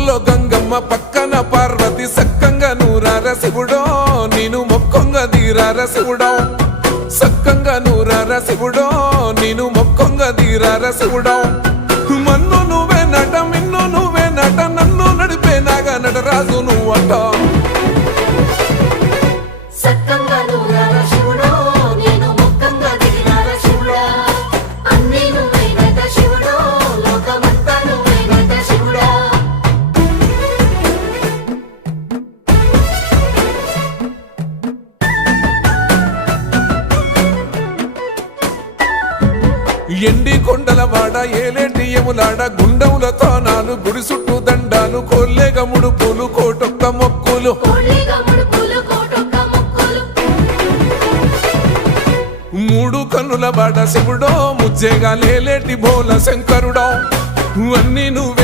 ముక్కుల్లో గంగమ్మ పక్కన పార్వతి సక్కంగా నూరార శివుడో నేను మొక్కంగా తీరార శివుడో సక్కంగా నూరార శివుడో నేను మొక్కంగా తీరార శివుడో మన్ను నువ్వే నట మిన్ను నువ్వే నట నన్ను నడిపే నాగా నటరాజు నువ్వట ఎండి కొండల వాడ ఏలేటి యములాడ గుండములతో నాలు గుడి చుట్టూ దండాలు కోల్లేగ ముడుపులు కోటొక్క మొక్కులు మూడు కన్నుల వాడ శివుడో ముజ్జేగా లేలేటి బోల శంకరుడో అన్నీ నువ్వు